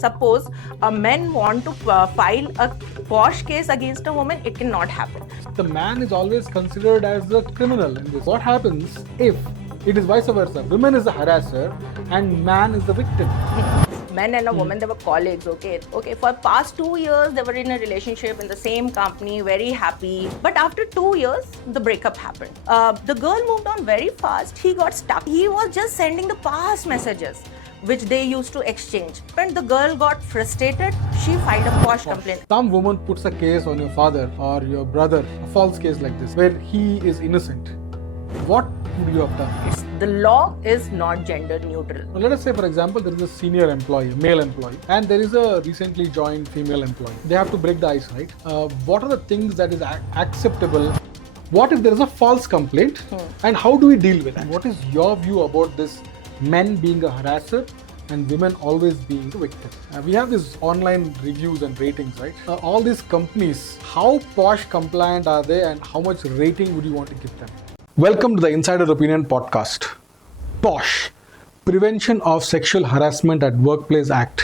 Suppose a man want to file a PoSH case against a woman, it cannot happen. The man is always considered as the criminal in this. What happens if it is vice versa? Women is the harasser and man is the victim. Men and a woman, they were colleagues, okay. For past 2 years, they were in a relationship in the same company, very happy. But after 2 years, the breakup happened. The girl moved on very fast. He got stuck. He was just sending the past messages, which they used to exchange. When the girl got frustrated, she filed a PoSH complaint. Some woman puts a case on your father or your brother, a false case like this, where he is innocent. What would you have done? The law is not gender neutral. Now, let us say, for example, there is a senior employee, male employee, and there is a recently joined female employee. They have to break the ice, right? What are the things that is acceptable? What if there is a false complaint? And how do we deal with it? What is your view about this, men being a harasser and women always being the victim? We have these online reviews and ratings, right? All these companies, how PoSH compliant are they and how much rating would you want to give them? Welcome to the Insider Opinion podcast. PoSH, Prevention of Sexual Harassment at Workplace Act,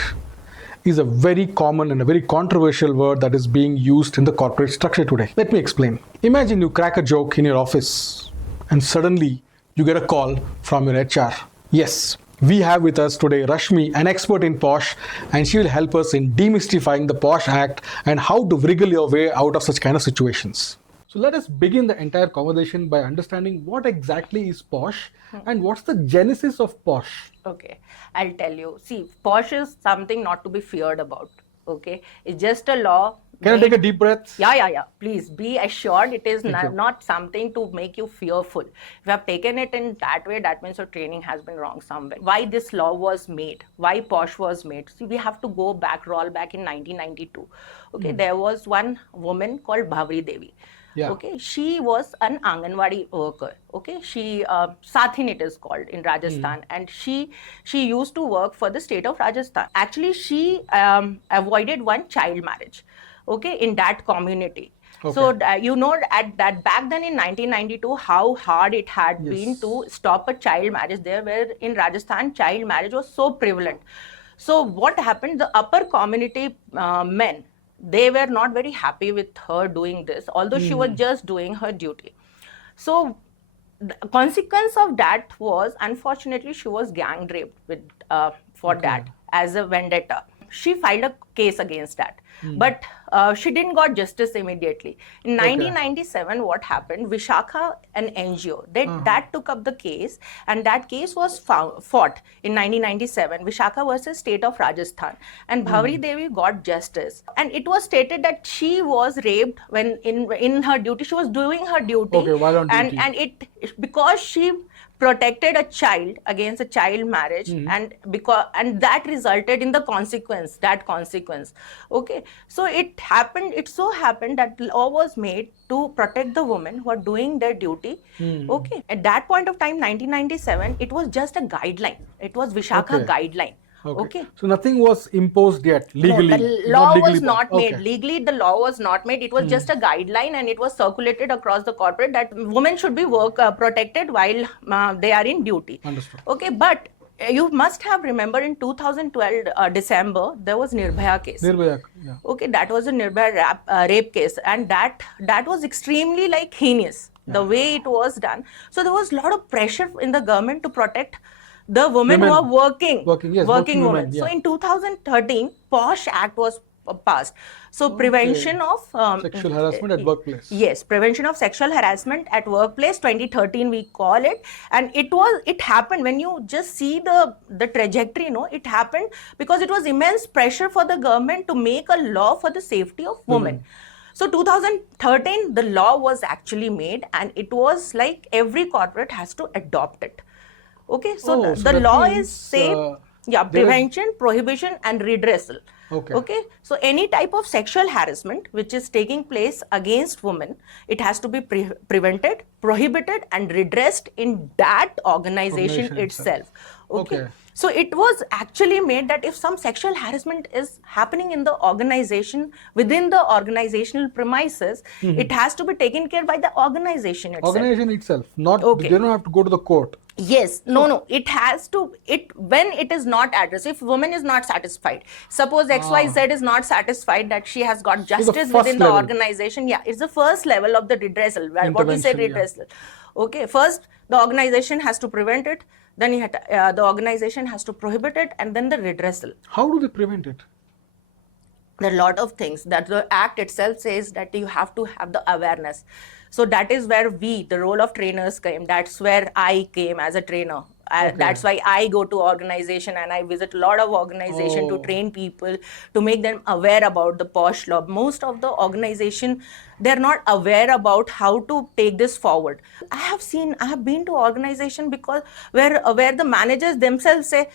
is a very common and a very controversial word that is being used in the corporate structure today. Let me explain. Imagine you crack a joke in your office and suddenly you get a call from your HR. Yes, we have with us today Rashmi, an expert in PoSH, and she will help us in demystifying the PoSH Act and how to wriggle your way out of such kind of situations. So let us begin the entire conversation by understanding what exactly is PoSH and what's the genesis of PoSH. Okay, I'll tell you. See, PoSH is something not to be feared about. Okay, it's just a law. Can I take a deep breath? Yeah. Please be assured it is not something to make you fearful. If you have taken it in that way, that means your training has been wrong somewhere. Why this law was made? Why PoSH was made? See, we have to roll back in 1992. Okay, there was one woman called Bhavri Devi. Yeah. Okay, she was an Anganwadi worker. Okay, she Sathin it is called in Rajasthan, and she used to work for the state of Rajasthan. Actually, she avoided one child marriage. Okay, in that community. Okay. So at that back then in 1992, how hard it had been to stop a child marriage there, where in Rajasthan child marriage was so prevalent. So what happened? The upper community men, they were not very happy with her doing this, although she was just doing her duty. So the consequence of that was, unfortunately, she was gang raped for that as a vendetta. She filed a case against that, but she didn't got justice immediately. In 1997, what happened? Vishakha, an NGO, that took up the case, and that case was fought in 1997. Vishakha versus State of Rajasthan, and Bhavri Devi got justice. And it was stated that she was raped when in her duty. She was doing her duty, while on duty. And it because she protected a child against a child marriage, and that resulted in the consequence. Okay, so it so happened that law was made to protect the women who are doing their duty. Okay, at that point of time, 1997, it was just a guideline. It was Vishakha guideline. Okay. So nothing was imposed yet legally. No, the law was not made. Legally, the law was not made. It was just a guideline, and it was circulated across the corporate that women should be protected while they are in duty. Understood. Okay, but you must have remembered in 2012 December, there was Nirbhaya case. Nirbhaya, yeah. Okay, that was a Nirbhaya rape case, and that was extremely heinous, the way it was done. So there was a lot of pressure in the government to protect the women who are working women. Yeah. So in 2013, PoSH Act was passed. So prevention of sexual harassment at workplace. Yes, prevention of sexual harassment at workplace, 2013 we call it. And it happened when you just see the trajectory, it happened because it was immense pressure for the government to make a law for the safety of women. So 2013, the law was actually made, and it was like every corporate has to adopt it. Okay, so the law is safe. Prevention, prohibition, and redressal. Okay, so any type of sexual harassment which is taking place against women, it has to be prevented, prohibited, and redressed in that organization itself. Okay. So it was actually made that if some sexual harassment is happening in the organization, within the organizational premises, it has to be taken care by the organization itself. Organization itself, not they don't have to go to the court. Yes, no, it has to, when it is not addressed, if woman is not satisfied, suppose XYZ is not satisfied that she has got the justice first within the level. organization, yeah, it's the first level of the redressal. What we say Intervention, yeah. redressal. Okay, first the organization has to prevent it, then the organization has to prohibit it, and then the redressal. How do they prevent it? There are a lot of things that the act itself says that you have to have the awareness. So that is where the role of trainers came. That's where I came as a trainer. That's why I go to organization and I visit a lot of organization to train people, to make them aware about the PoSH law. Most of the organization, they're not aware about how to take this forward. I have been to organization because where the managers themselves say,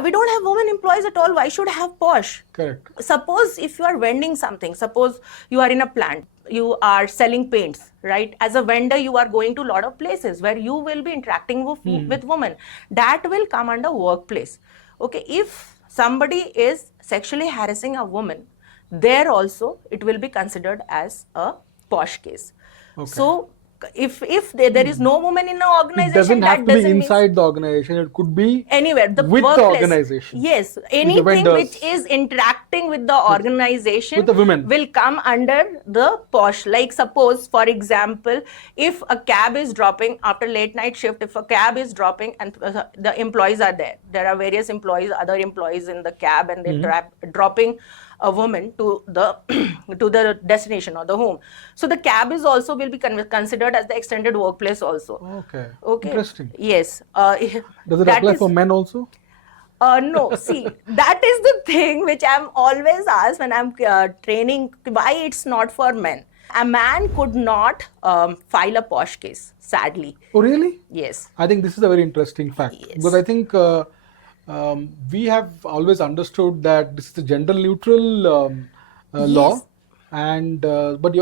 we don't have women employees at all, why should I have PoSH? Correct. Suppose if you are vending something, suppose you are in a plant, you are selling paints, right? As a vendor, you are going to a lot of places where you will be interacting with women. That will come under workplace. Okay, if somebody is sexually harassing a woman, there also it will be considered as a PoSH case. Okay. So if there is no woman in the organization, it doesn't have that to be doesn't inside the organization. It could be anywhere, the with workplace, the organization. Yes, anything vendors, which is interacting with the organization with the women, will come under the PoSH. Like suppose, for example, if a cab is dropping after late night shift, if a cab is dropping and the employees are there are various employees, other employees in the cab, and they're dropping a woman to the to the destination or the home. So the cab is also will be considered as the extended workplace also. Okay. Interesting. Yes. Does it apply for men also? No, see, that is the thing which I'm always asked when I'm training, why it's not for men. A man could not file a PoSH case, sadly. Oh, really? Yes. I think this is a very interesting fact. Yes. Because I think we have always understood that this is a gender neutral law. And but do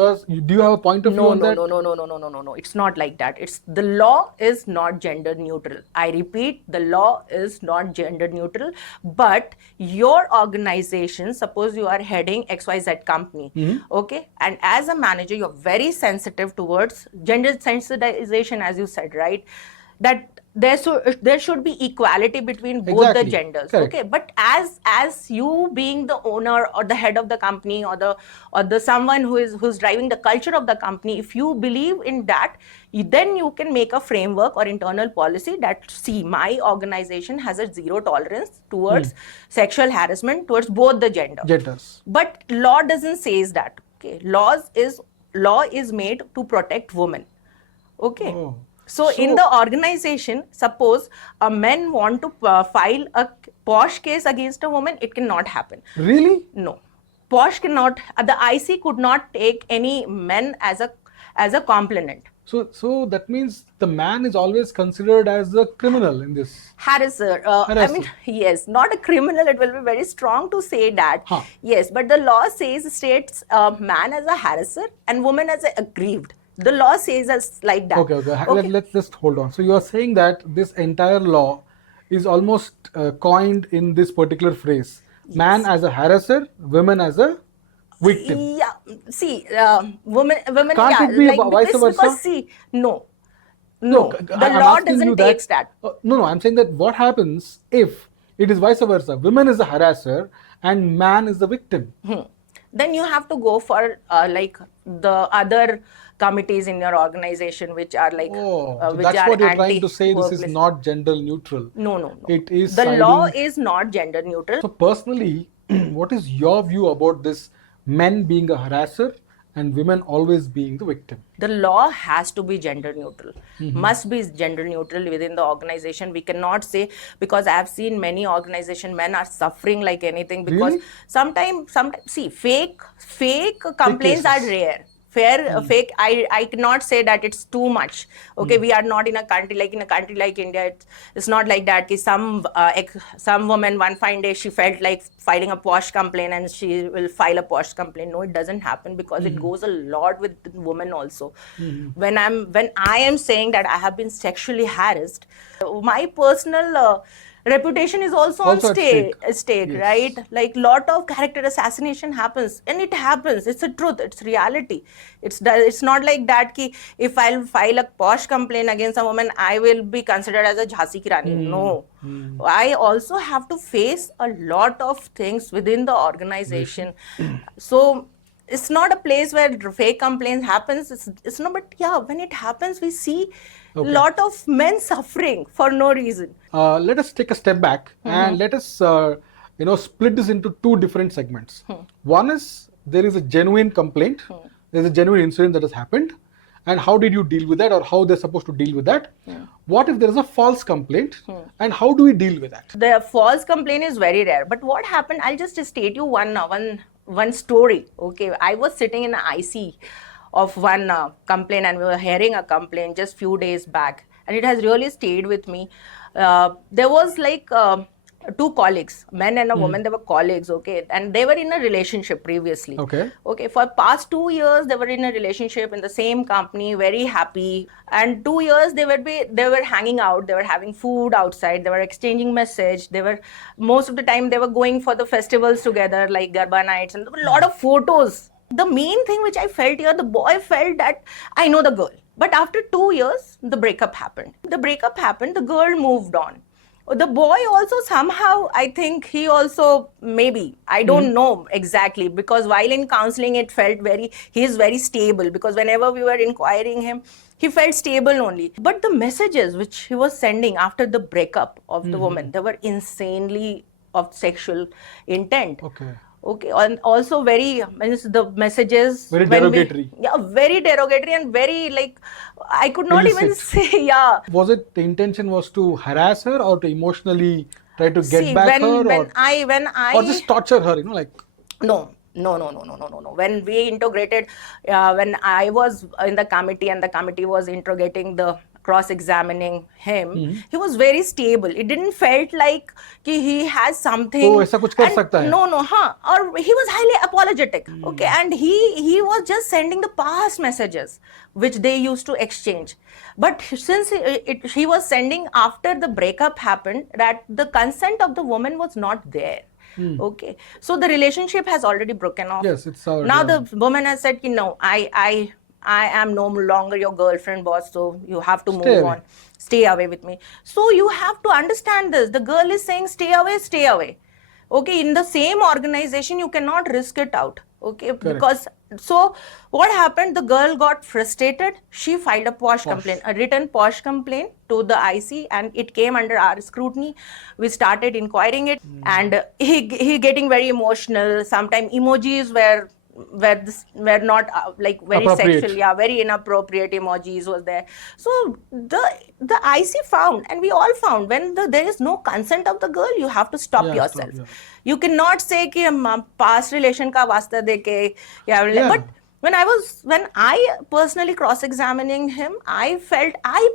you have a point of view on that? No. It's not like that. The law is not gender neutral. I repeat, the law is not gender neutral. But your organization, suppose you are heading XYZ company, okay, and as a manager, you're very sensitive towards gender sensitization, as you said, right? That there should be equality between both the genders. Correct. Okay, but as you being the owner or the head of the company or the someone who's driving the culture of the company, if you believe in that, then you can make a framework or internal policy that, see, my organization has a zero tolerance towards sexual harassment towards both the genders. But law doesn't says that. Okay, law is made to protect women. Okay. So in the organization, suppose a men want to file a PoSH case against a woman, it cannot happen. Really? No. PoSH cannot, the IC could not take any men as a complainant. So that means the man is always considered as a criminal in this. Harasser. I mean, yes, not a criminal. It will be very strong to say that. Yes, but the law states man as a harasser and woman as a aggrieved. The law says us like that. Okay. Let's just hold on. So you are saying that this entire law is almost coined in this particular phrase. Yes. Man as a harasser, women as a victim. Yeah. See, women. Can't it be vice versa? Because see, no. The law doesn't take that. No. I'm saying that what happens if it is vice versa? Women is the harasser and man is the victim. Then you have to go for like the other committees in your organization which are like which that's what you're trying to say. This is not gender neutral. No. It is the law is not gender neutral. So personally, what is your view about this men being a harasser and women always being the victim? The law has to be gender neutral. Must be gender neutral within the organization. We cannot say, because I have seen many organizations, men are suffering like anything because sometimes see, fake complaints are rare. Fake, I cannot say that it's too much. Okay, we are not in a country like India. It's not like that. Some woman one fine day she felt like filing a PoSH complaint and she will file a PoSH complaint. No, it doesn't happen because it goes a lot with women also. When I am saying that I have been sexually harassed, my personal reputation is also on Also at stake, Yes. right? Like lot of character assassination happens, and it happens. It's a truth. It's reality. It's not like that ki if I'll file a PoSH complaint against a woman, I will be considered as a Jhansi ki Rani. No. I also have to face a lot of things within the organization. So it's not a place where fake complaints happens. It's not, but yeah, when it happens, we see a lot of men suffering for no reason. Let us take a step back and let us split this into two different segments. One is there is a genuine complaint, there's a genuine incident that has happened, and how did you deal with that, or how they're supposed to deal with that. What if there is a false complaint, and how do we deal with that? The false complaint is very rare, but what happened, I'll just state you one story. Okay, I was sitting in an IC of one complaint, and we were hearing a complaint just few days back, and it has really stayed with me. There was like two colleagues, men and a woman. They were colleagues, okay, and they were in a relationship previously. Okay, for past 2 years they were in a relationship in the same company, very happy, and 2 years they were hanging out, they were having food outside, they were exchanging message, they were most of the time they were going for the festivals together like Garba nights, and there were a lot of photos. The main thing which I felt here, the boy felt that I know the girl, but after 2 years the breakup happened. The girl moved on. The boy also somehow, I think he also, maybe, I don't know exactly, because while in counseling it felt he is very stable, because whenever we were inquiring him, he felt stable only. But the messages which he was sending after the breakup of the woman, they were insanely of sexual intent. Okay, and also the messages very derogatory. Very derogatory, and very like I could not even say. Was it the intention was to harass her, or to emotionally try to get back her, or just torture her? No. When we integrated, when I was in the committee and the committee was interrogating cross-examining him, he was very stable. It didn't felt like he has something. Oh, ऐसा कुछ कर सकता है. No, or he was highly apologetic. Okay, and he was just sending the past messages which they used to exchange. But since he was sending after the breakup happened, that the consent of the woman was not there. Okay, so the relationship has already broken off. Yes, it's our now the woman has said, no, I am no longer your girlfriend, boss, so you have to move on. Stay away with me. So you have to understand this. The girl is saying, stay away. Okay, in the same organization, you cannot risk it out. Okay, because so what happened? The girl got frustrated. She filed a PoSH complaint, a written PoSH complaint to the IC, and it came under our scrutiny. We started inquiring it, and he getting very emotional. Sometimes emojis were not like very sexual, very inappropriate emojis was there. So the IC found, and we all found, when there is no consent of the girl, you have to stop yourself. You cannot say ki past relation ka wasta deke, but when I personally cross-examining him, I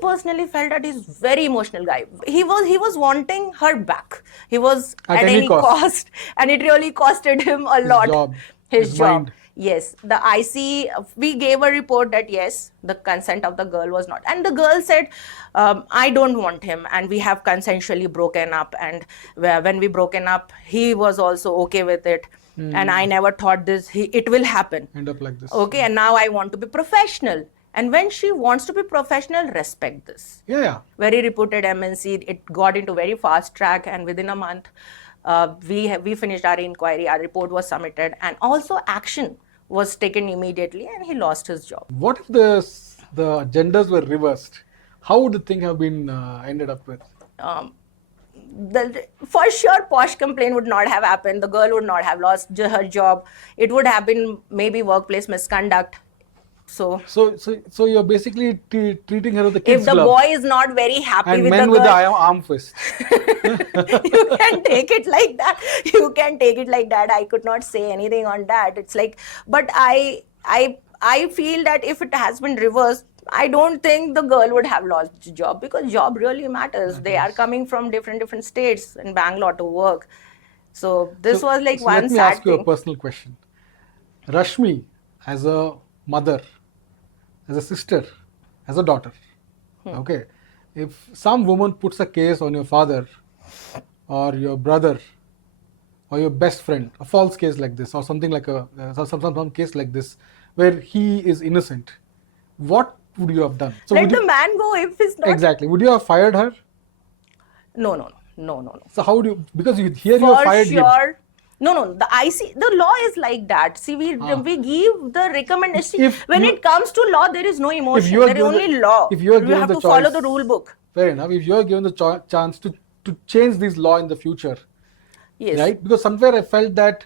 personally felt that he's very emotional guy. He was wanting her back. He was at any cost, and it really costed him a lot. His job. Yes, the IC, we gave a report that yes, the consent of the girl was not. And the girl said, I don't want him, and we have consensually broken up. And when we broken up, he was also okay with it. And I never thought it will happen. End up like this. Okay, and now I want to be professional. And when she wants to be professional, respect this. Very reputed MNC, it got into very fast track, and within a month, we finished our inquiry, our report was submitted, and also action was taken immediately, and he lost his job. What if the genders were reversed? How would the thing have been ended up with? For sure, PoSH complaint would not have happened. The girl would not have lost her job. It would have been maybe workplace misconduct. So you're basically treating her with the kids' If the glove. boy is not very happy and with the men girl, with the arm fist. You can take it like that. I could not say anything on that. It's like, but I feel that if it has been reversed, I don't think the girl would have lost the job, because job really matters. They are coming from different states in Bangalore to work. So this was like one sad thing. Let me ask you a personal question. Rashmi, as a mother, as a sister, as a daughter, okay, if some woman puts a case on your father or your brother or your best friend, a false case like this, or something like some case like this, where he is innocent, what would you have done? So Let the man go if he's not. exactly. Would you have fired her? No. So how do you? Because you here you For have fired him. sure. No. The law is like that. See, we give the recommendation. When it comes to law, there is no emotion. There is only law. If you are given have the to choice, follow the rule book. Fair enough. If you are given the chance to change this law in the future, Yes. right? Because somewhere I felt that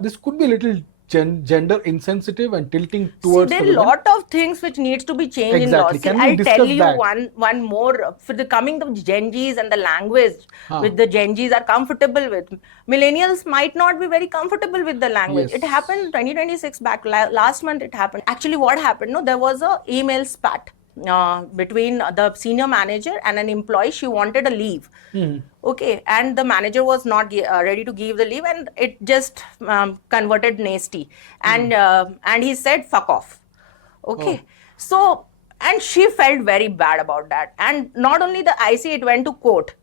this could be a little gender insensitive and tilting towards. See, there are a lot of things which needs to be changed in law. See, Can we I'll discuss tell you that? one more for the coming to Gen Zs and the language which the Gen Zs are comfortable with. Millennials might not be very comfortable with the language. Yes. It happened 2026 back last month. It happened. Actually, what happened? No, there was a email spat between the senior manager and an employee. She wanted a leave. Okay, and the manager was not ready to give the leave, and it just converted nasty, and he said fuck off. Okay, so and she felt very bad about that, and not only the IC, it went to court.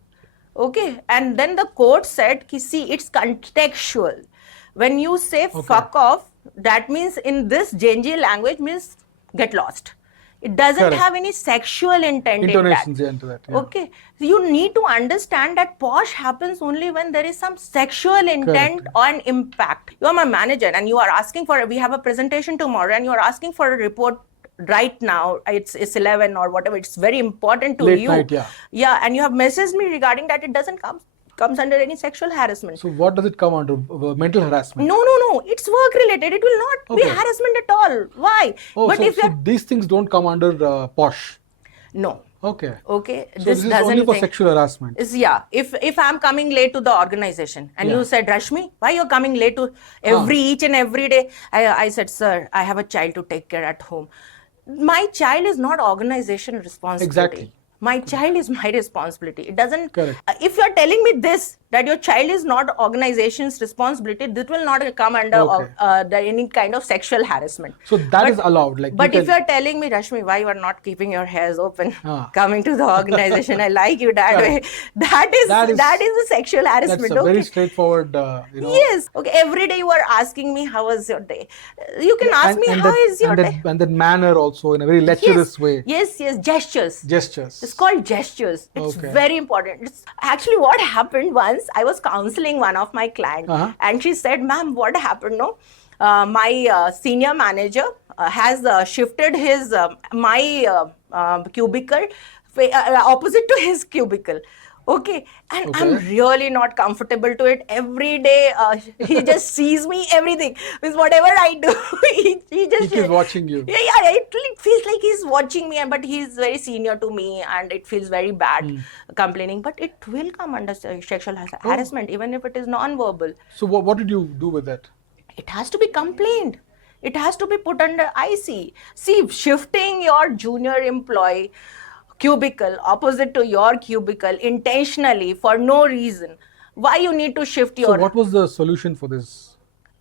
Okay, and then the court said, see, it's contextual. When you say fuck off, that means in this Gen Z language means get lost. It doesn't have any sexual intent in that. Into that, yeah. Okay, so you need to understand that PoSH happens only when there is some sexual intent or an impact. You are my manager and you are asking for, we have a presentation tomorrow and you are asking for a report right now. It's 11 or whatever. It's very important to Late you. night, yeah. Yeah, and you have messaged me regarding that. It doesn't comes under any sexual harassment. So what does it come under? Mental harassment? No. It's work related. It will not be harassment at all. Why? But so these things don't come under PoSH? No. Okay. So this is only for sexual harassment? If I'm coming late to the organization and you said, Rashmi, why you're coming late to each and every day? I said, sir, I have a child to take care at home. My child is not organization responsibility. Exactly. My child is my responsibility. It doesn't. Correct. If you're telling me this, that your child is not organization's responsibility, this will not come under any kind of sexual harassment. So that is allowed. But if you're telling me, Rashmi, why you are not keeping your hairs open, coming to the organization, I like you that way. That is a sexual harassment. That's a very straightforward. Yes. Okay. Every day you are asking me how was your day. You can ask me how is your day. And that manner also in a very lecherous way. Yes. Gestures. It's called gestures. It's very important. It's actually what happened once. I was counseling one of my clients and she said, ma'am, what happened? No, my senior manager has shifted his my cubicle opposite to his cubicle. Okay, and I'm really not comfortable to it. Every day he just sees me everything. Means whatever I do, he just keeps watching you. Yeah, it really feels like he's watching me, but he's very senior to me and it feels very bad complaining. But it will come under sexual harassment even if it is non-verbal. So what did you do with that? It has to be complained. It has to be put under IC. See, shifting your junior employee cubicle opposite to your cubicle intentionally for no reason. Why you need to shift your... So what was the solution for this?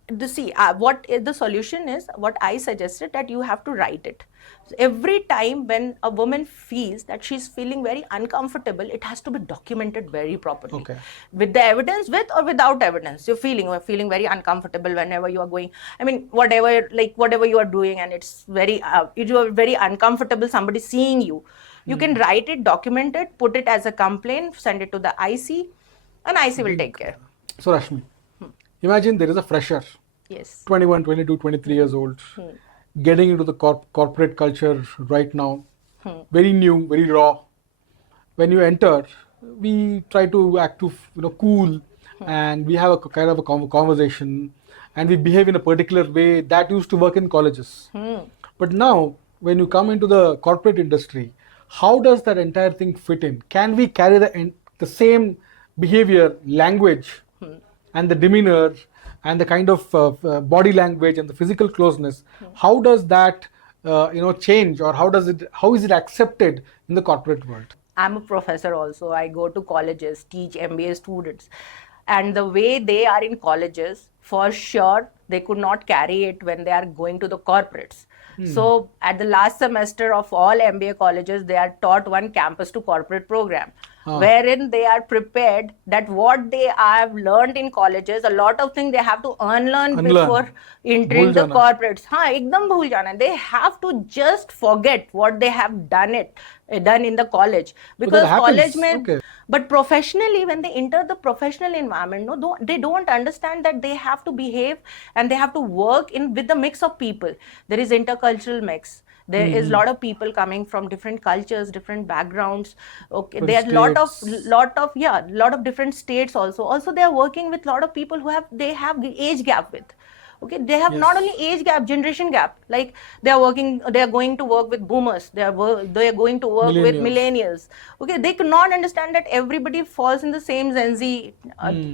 What the solution is, what I suggested, that you have to write it. So every time when a woman feels that she's feeling very uncomfortable, it has to be documented very properly. With the evidence, with or without evidence. You're feeling very uncomfortable whenever you are going. I mean, whatever you are doing, and it's very, you are very uncomfortable, somebody seeing you. You can write it, document it, put it as a complaint, send it to the IC, and IC will take care. So Rashmi, imagine there is a fresher, 21, 22, 23 years old, getting into the corporate culture right now, very new, very raw. When you enter, we try to act cool, and we have a kind of a conversation, and we behave in a particular way that used to work in colleges. But now, when you come into the corporate industry, how does that entire thing fit in? Can we carry the same behavior, language, and the demeanor, and the kind of body language and the physical closeness? How does that change, or how is it accepted in the corporate world? I'm a professor also. I go to colleges, teach MBA students, and the way they are in colleges, for sure, they could not carry it when they are going to the corporates. So at the last semester of all MBA colleges, they are taught one campus to corporate program. wherein they are prepared that what they have learned in colleges, a lot of things they have to unlearn before entering the corporates. Ekdam bhul jana. They have to just forget what they have done in the college, because college mein, but professionally when they enter the professional environment, no, they don't understand that they have to behave and they have to work in with the mix of people. There is intercultural mix. There is a lot of people coming from different cultures, different backgrounds. Okay, there are lot of different states also. Also, they are working with lot of people who have age gap with. Okay, they have not only age gap, generation gap. Like they are going to work with boomers. They are going to work with millennials. Okay, they cannot understand that everybody falls in the same Gen Z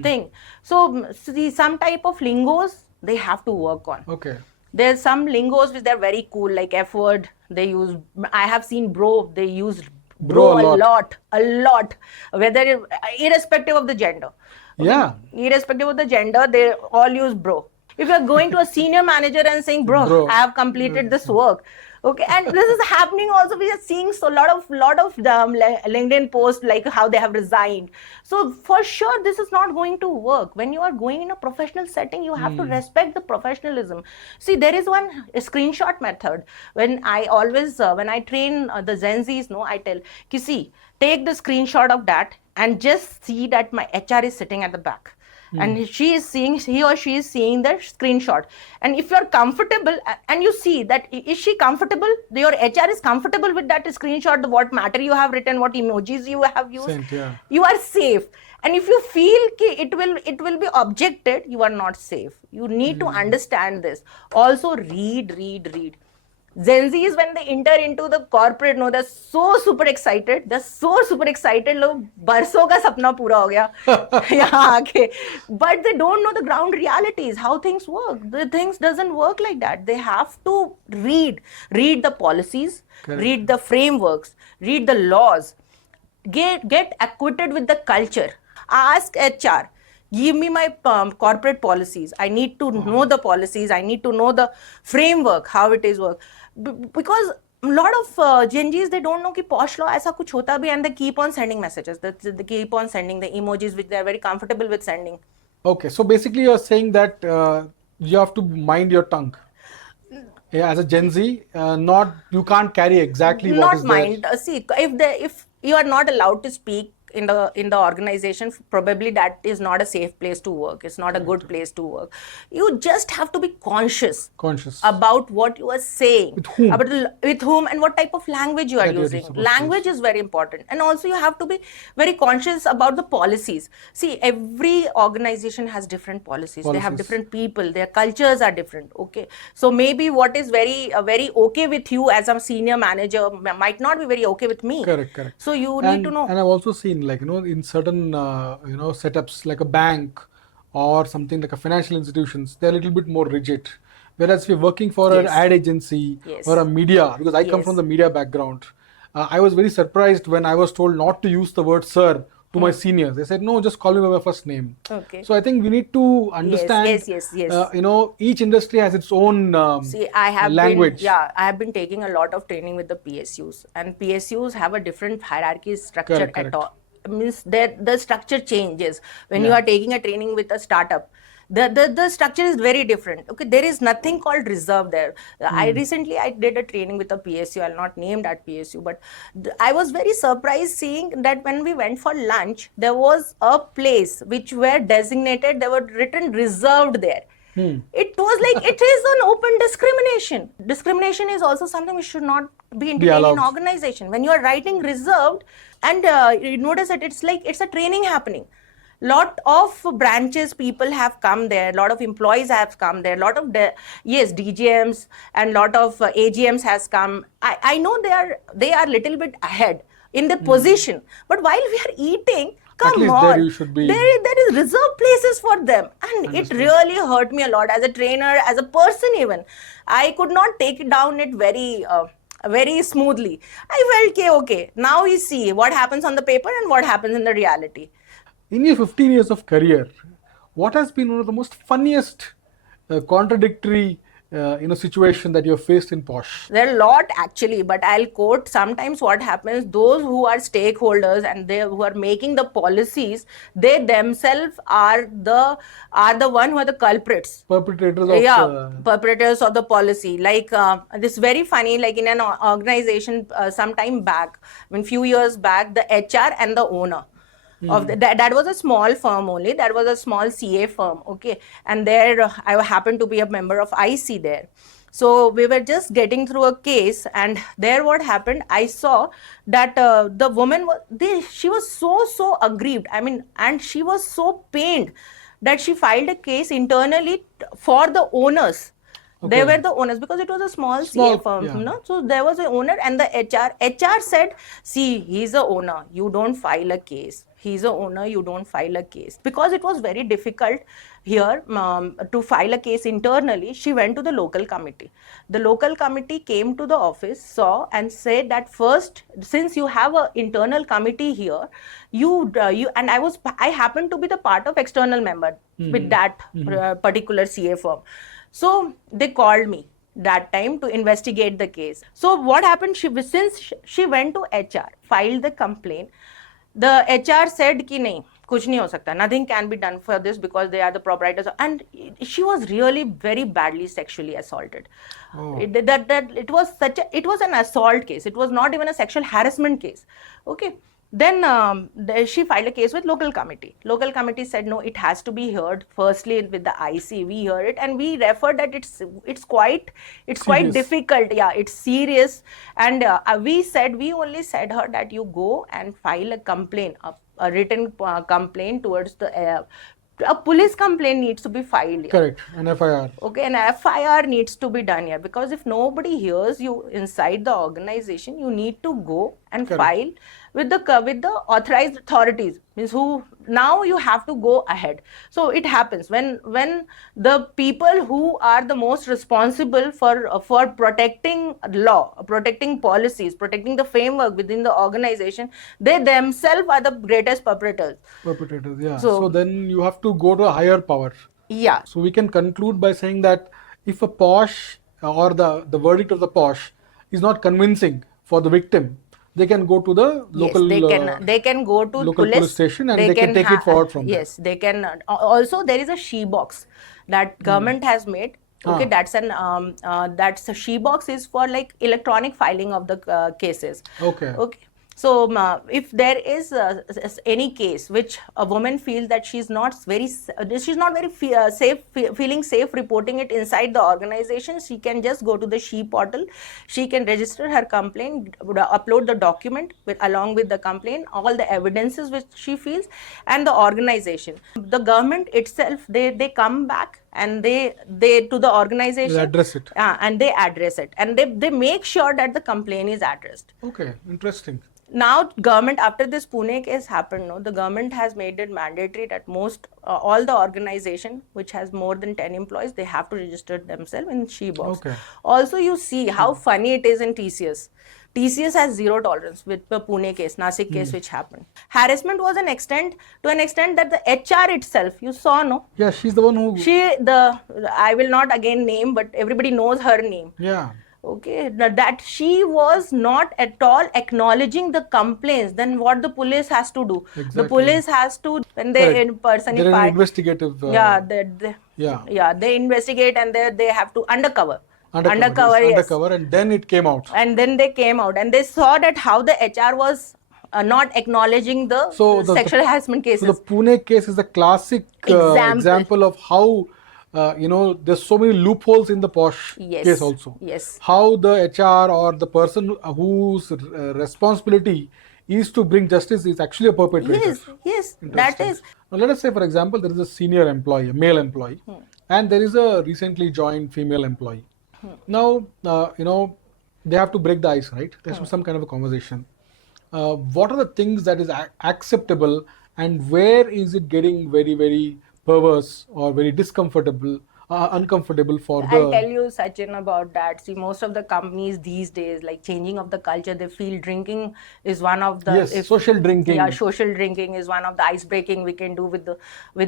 thing. So, see, some type of lingos they have to work on. Okay. There's some lingos which they're very cool, like F word. They use. I have seen bro. They use bro a lot, whether irrespective of the gender. Okay? Yeah. Irrespective of the gender, they all use bro. If you're going to a senior manager and saying, bro, I have completed this work. Okay, and this is happening also. We are seeing so lot of LinkedIn posts like how they have resigned. So for sure, this is not going to work. When you are going in a professional setting, you have to respect the professionalism. See, there is one screenshot method. When I train the Gen Zs, I tell, see, take the screenshot of that and just see that my HR is sitting at the back. And he or she is seeing the screenshot. And if you're comfortable and you see that is she comfortable, your HR is comfortable with that screenshot, what matter you have written, what emojis you have used, you are safe. And if you feel it will be objected, you are not safe. You need to understand this. Also read. Gen Zs, when they enter into the corporate, they're so super excited. Look, barso ka sapna pura ho gaya. But they don't know the ground realities, how things work. The things doesn't work like that. They have to read the policies, read the frameworks, read the laws, get acquainted with the culture. Ask HR. Give me my corporate policies. I need to know the policies. I need to know the framework, how it is work. Because a lot of Gen Zs, they don't know कि PoSH law ऐसा कुछ होता भी, and they keep on sending messages. They keep on sending the emojis which they are very comfortable with sending. Okay, so basically you're saying that you have to mind your tongue. Yeah, as a Gen Z, you can't carry exactly what is there. Not mind. See, if you are not allowed to speak in the organization, probably that is not a safe place to work. It's not a good place to work. You just have to be conscious about what you are saying, with whom and what type of language you are using. Language is very important. And also you have to be very conscious about the policies. See, every organization has different policies. They have different people. Their cultures are different. Okay, so maybe what is very okay with you as a senior manager might not be very okay with me. Correct. So you need to know. And I've also seen, like, in certain setups like a bank or something like a financial institutions, they're a little bit more rigid. Whereas if you're working for an ad agency or a media, because I come from the media background, I was very surprised when I was told not to use the word sir to my seniors. They said, no, just call me by my first name. Okay. So I think we need to understand, each industry has its own language. I have been taking a lot of training with the PSUs, and PSUs have a different hierarchy structure at all. Means the structure changes when you are taking a training with a startup. The structure is very different. Okay, there is nothing called reserve there. I did a training with a PSU. I'll not name that PSU, but I was very surprised seeing that when we went for lunch, there was a place which were designated. They were written reserved there. It was like it is an open discrimination. Discrimination is also something which should not be entertained in organization. When you are writing reserved, and you notice that it's like it's a training happening. Lot of branches people have come there, lot of employees have come there, lot of DGMs and lot of AGMs has come. I know they are little bit ahead in the position, but while we are eating, come on, there is reserved places for them, and it really hurt me a lot as a trainer, as a person even. I could not take it down very smoothly. I felt okay, now we see what happens on the paper and what happens in the reality. In your 15 years of career, what has been one of the most funniest contradictory situation that you have faced in PoSH? There are a lot actually, but I'll quote sometimes what happens. Those who are stakeholders and they who are making the policies, they themselves are the one who are the culprits. Perpetrators of Perpetrators of the policy. Like this very funny, like in an organization some time back, I mean few years back, the HR and the owner of that was a small firm only, that was a small CA firm, okay, and there I happened to be a member of IC there. So we were just getting through a case, and there what happened, I saw that the woman was she was so aggrieved, I mean, and she was so pained that she filed a case internally for the owners. They were the owners because it was a small CA firm, yeah. you know. So there was an owner and the HR said, see, he's a owner, you don't file a case. He's a owner, you don't file a case. Because it was very difficult here to file a case internally, she went to the local committee. The local committee came to the office, saw and said that first, since you have an internal committee here, you and I happened to be the part of external member with that particular CA firm. So they called me that time to investigate the case. So what happened, since she went to HR, filed the complaint, the HR said ki nahi, kuch nahi ho sakta, nothing can be done for this because they are the proprietors, and she was really very badly sexually assaulted. It was an assault case. It was not even a sexual harassment case. Okay. Then she filed a case with local committee. Local committee said no, it has to be heard firstly with the IC. We heard it and we referred that it's quite difficult. Yeah, it's serious. And we only said her that you go and file a complaint, a written complaint towards the. A police complaint needs to be filed here. Correct, an FIR. Okay, an FIR needs to be done here, because if nobody hears you inside the organization, you need to go and file with the authorized authorities. Means who now you have to go ahead. So it happens when the people who are the most responsible for protecting law, protecting policies, protecting the framework within the organization, they themselves are the greatest perpetrators. Perpetrators, yeah. So then you have to go to a higher power. Yeah. So we can conclude by saying that if a PoSH or the verdict of the PoSH is not convincing for the victim, they can go to the local. Yes, they can go to local police station and they can take it forward from there. Yes, they can. Also, there is a SheBox that government has made. Okay, that's a SheBox is for like electronic filing of the cases. Okay. So if there is any case which a woman feels that she's not very safe, feeling safe reporting it inside the organization, she can just go to the She portal. She can register her complaint, upload the document along with the complaint, all the evidences which she feels, and the organization. The government itself, they come back and they to the organization. They address it. And they address it. And they make sure that the complaint is addressed. Okay, interesting. Now, government, after this Pune case happened, the government has made it mandatory that all the organization which has more than 10 employees, they have to register themselves in SheBox. Okay. Also, you see how funny it is in TCS. TCS has zero tolerance with the Pune case, Nasik case which happened. Harassment was to an extent that the HR itself, you saw, no? Yeah, she's the one who... I will not again name, but everybody knows her name. Yeah. Okay, that she was not at all acknowledging the complaints. Then what the police has to do? Exactly. The police has to, when they personify. They're an investigative. They investigate and they have to undercover, and then it came out. And then they came out and they saw that how the HR was not acknowledging the sexual harassment cases. So the Pune case is a classic example of how there's so many loopholes in the PoSH case also. Yes. How the HR or the person whose responsibility is to bring justice is actually a perpetrator. Yes, that is. Now let us say, for example, there is a senior employee, a male employee, and there is a recently joined female employee. Now, they have to break the ice, right? There should be some kind of a conversation. What are the things that is acceptable and where is it getting very, very perverse or very uncomfortable for I'll tell the you, Sachin, about that. See, most of the companies these days, like changing of the culture, they feel drinking is one of the social drinking. Yeah, social drinking is one of the ice breaking we can do with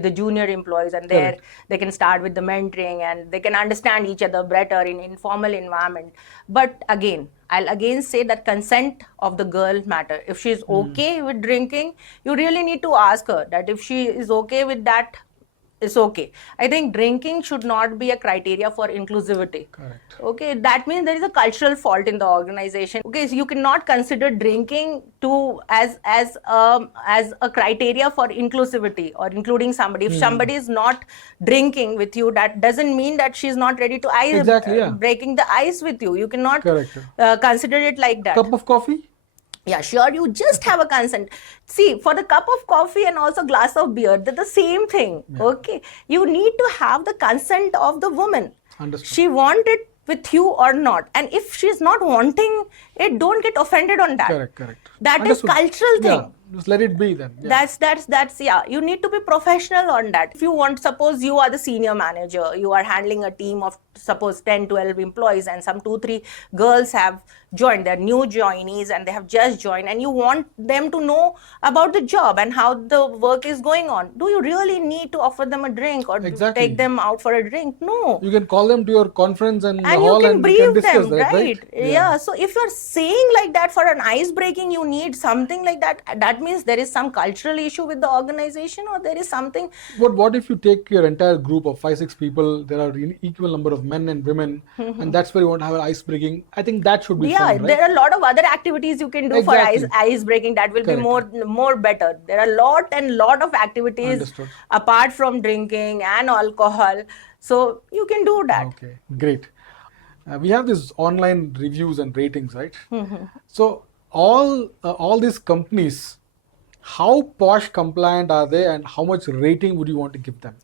the junior employees, and there Correct. they can start with the mentoring and they can understand each other better in informal environment. But again, I'll again say that consent of the girl matter. If she's okay with drinking, you really need to ask her that if she is okay with that. It's okay. I think drinking should not be a criteria for inclusivity. Correct. Okay, that means there is a cultural fault in the organization. Okay, so you cannot consider drinking to as a criteria for inclusivity or including somebody. If somebody is not drinking with you, that doesn't mean that she's not ready to Exactly, yeah. breaking the ice with you. You cannot Correct. consider it like that. Cup of coffee? Yeah, sure, you just have a consent. See, for the cup of coffee and also glass of beer, they're the same thing. Yeah. Okay, you need to have the consent of the woman. Understood. She want it with you or not, and if she's not wanting it, don't get offended on that. Correct. That Understood. is cultural thing. Yeah, just let it be then. Yeah. That's yeah, you need to be professional on that. If you want, suppose you are the senior manager, you are handling a team of suppose 10-12 employees, and some 2-3 girls have joined, they're new joinees and they have just joined, and you want them to know about the job and how the work is going on. Do you really need to offer them a drink or Exactly. take them out for a drink? No. You can call them to your conference and And hall you can and brief you can discuss them, that, right? Yeah. So if you're saying like that for an ice breaking, you need something like that. That means there is some cultural issue with the organization, or there is something. But what if you take your entire group of 5-6 people, there are equal number of men and women, and that's where you want to have an ice breaking? I think that should be fun, right? There are a lot of other activities you can do for ice breaking that will Correct. be more better. There are lot of activities Understood. apart from drinking and alcohol. So you can do that. Okay, great. We have these online reviews and ratings, right? So all these companies, how PoSH compliant are they, and how much rating would you want to give them?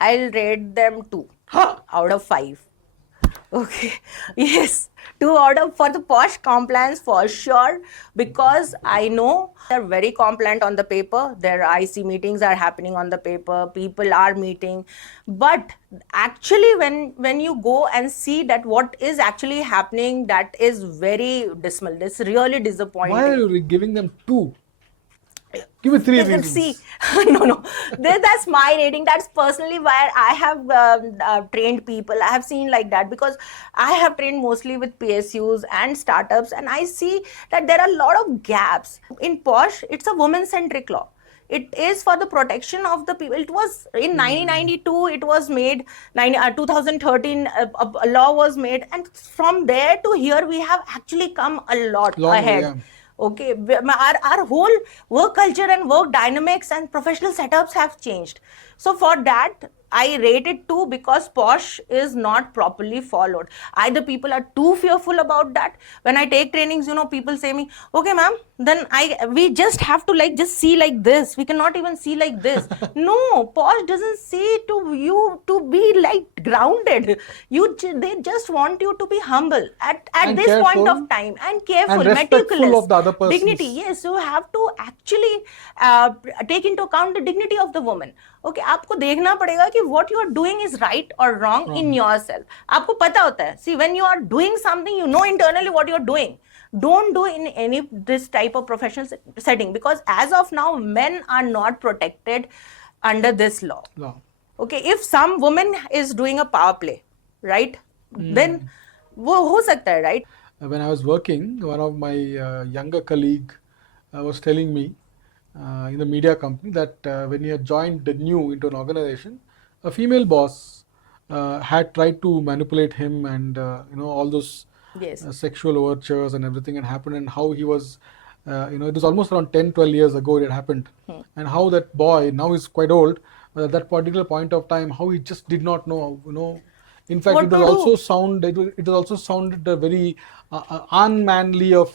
I'll rate them 2 out of 5. Okay, yes, 2 out of for the PoSH compliance for sure, because I know they're very compliant on the paper. Their IC meetings are happening on the paper, people are meeting, but actually when you go and see that what is actually happening, that is very dismal. It's really disappointing. Why are you giving them 2? Give me 3 reasons. See, no. That's my rating. That's personally where I have trained people. I have seen like that because I have trained mostly with PSUs and startups, and I see that there are a lot of gaps. In PoSH, it's a women-centric law. It is for the protection of the people. It was in 1992, it was made, 2013, a law was made, and from there to here, we have actually come a lot ahead. Yeah. Okay, our whole work culture and work dynamics and professional setups have changed. So for that, I rate it 2 because PoSH is not properly followed. Either people are too fearful about that. When I take trainings, people say me, okay ma'am, then we just have to just see like this. We cannot even see like this. No, PoSH doesn't say to you to be grounded. They just want you to be humble at this careful, point of time, and careful, and respectful meticulous of the other person's dignity. Yes, you have to actually take into account the dignity of the woman. Okay, आपको देखना पड़ेगा कि what you are doing is right or wrong in yourself. आपको पता होता है. See, when you are doing something, you know internally what you are doing. Don't do in any this type of professional setting, because as of now, men are not protected under this law. Okay, if some woman is doing a power play, right? Then वो हो सकता है, right? When I was working, one of my younger colleague was telling me in the media company that when he had joined new into an organization, a female boss had tried to manipulate him, and all those sexual overtures and everything had happened, and how he was, it was almost around 10-12 years ago it had happened, and how that boy, now he's quite old, but at that particular point of time, how he just did not know, in fact, it was also sounded very unmanly of,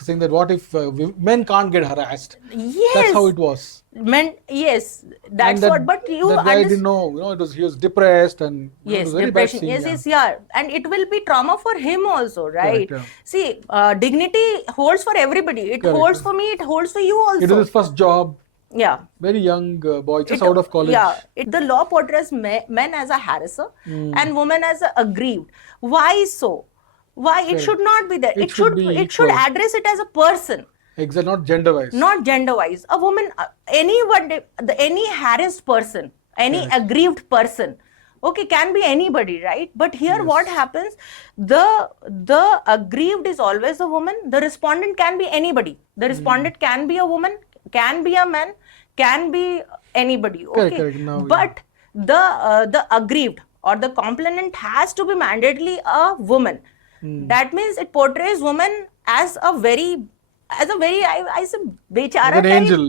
saying that what if men can't get harassed? Yes. That's how it was. Men, yes, that's what, but you that guy didn't know, he was depressed, and it was very depression. bad scene, Yes, and it will be trauma for him also, right? Correct, yeah. See, dignity holds for everybody. It holds for me, it holds for you also. It is his first job. Yeah. Very young boy, just It- out of college. Yeah, the law portrays men as a harasser and women as a aggrieved. Why so? Why it Correct. should not be there? It should be It should equal. address it as a person, Exactly, not gender wise. not gender wise. A woman, any harassed person, any Correct. aggrieved person, okay, can be anybody, right? But here what Yes. happens, the aggrieved is always a woman. The respondent can be anybody. The respondent can be a woman, can be a man, can be anybody, okay? Correct. Now, But the aggrieved or the complainant has to be mandatorily a woman. That means it portrays woman as a very I say bechara As an type. angel,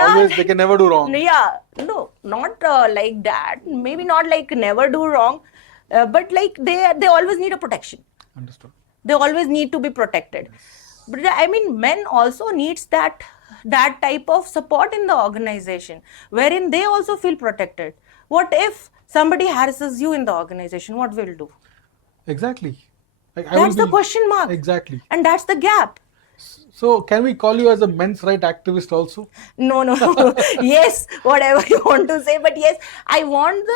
always they can never do wrong. Yeah, no, not like that. Maybe not like never do wrong, but like they always need a protection. Understood. They always need to be protected. But I mean, men also needs that type of support in the organization, wherein they also feel protected. What if somebody harasses you in the organization? What will do? Exactly. That's the question mark. Exactly. And that's the gap. So, can we call you as a men's right activist also? No. Yes, whatever you want to say, but yes, I want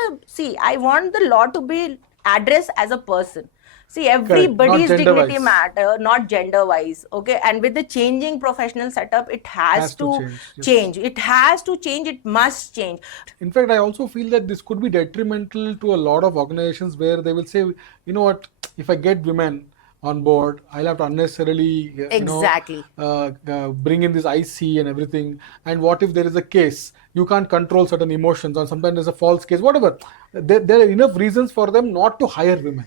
the law to be addressed as a person. See, everybody's Not dignity gender-wise. matter, not gender wise. Okay, and with the changing professional setup, it has to change, yes. change. It has to change. It must change. In fact, I also feel that this could be detrimental to a lot of organizations where they will say, you know what, if I get women on board, I'll have to unnecessarily Exactly. Bring in this IC and everything. And what if there is a case? You can't control certain emotions, or sometimes there's a false case, whatever. There are enough reasons for them not to hire women.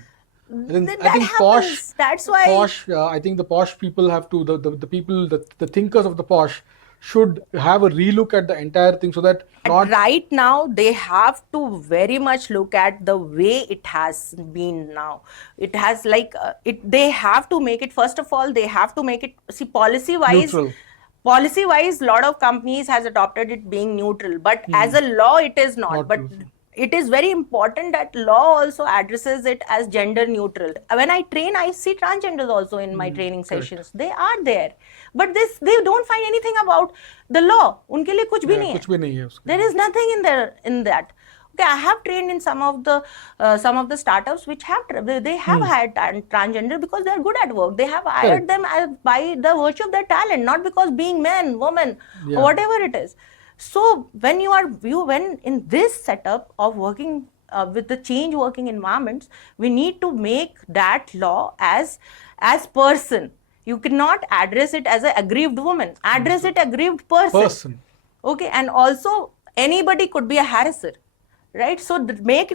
I think happens. PoSH, That's why PoSH, I think the PoSH people have to, the people, the thinkers of the PoSH should have a relook at the entire thing, so that right now they have to very much look at the way it has been now. It has they have to make it, first of all, they have to make it, see, policy wise, lot of companies has adopted it being neutral, but as a law it is not. But neutral. It is very important that law also addresses it as gender neutral. When I train, I see transgenders also in my training sessions. They are there, but they don't find anything about the law. Unke liye kuch bhi nahi hai. कुछ भी नहीं है उसके. There is nothing in that. Okay, I have trained in some of the startups which they have hired transgender because they are good at work. They have hired them by the virtue of their talent, not because being man, woman, or whatever it is. So when when in this setup of working with the change working environments, we need to make that law as person. You cannot address it as an aggrieved woman. Address it aggrieved person. Okay, and also anybody could be a harasser, right? So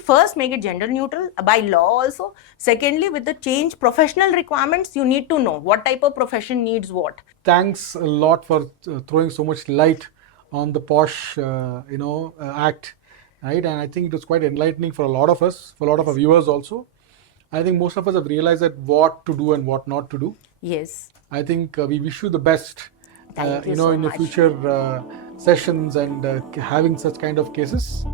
first make it gender neutral by law also. Secondly, with the change professional requirements, you need to know what type of profession needs what. Thanks a lot for throwing so much light on the PoSH Act, right? And I think it was quite enlightening for a lot of us, for a lot of our viewers also. I think most of us have realized that what to do and what not to do. Yes. I think we wish you the best, Thank you so in the much. future sessions and having such kind of cases.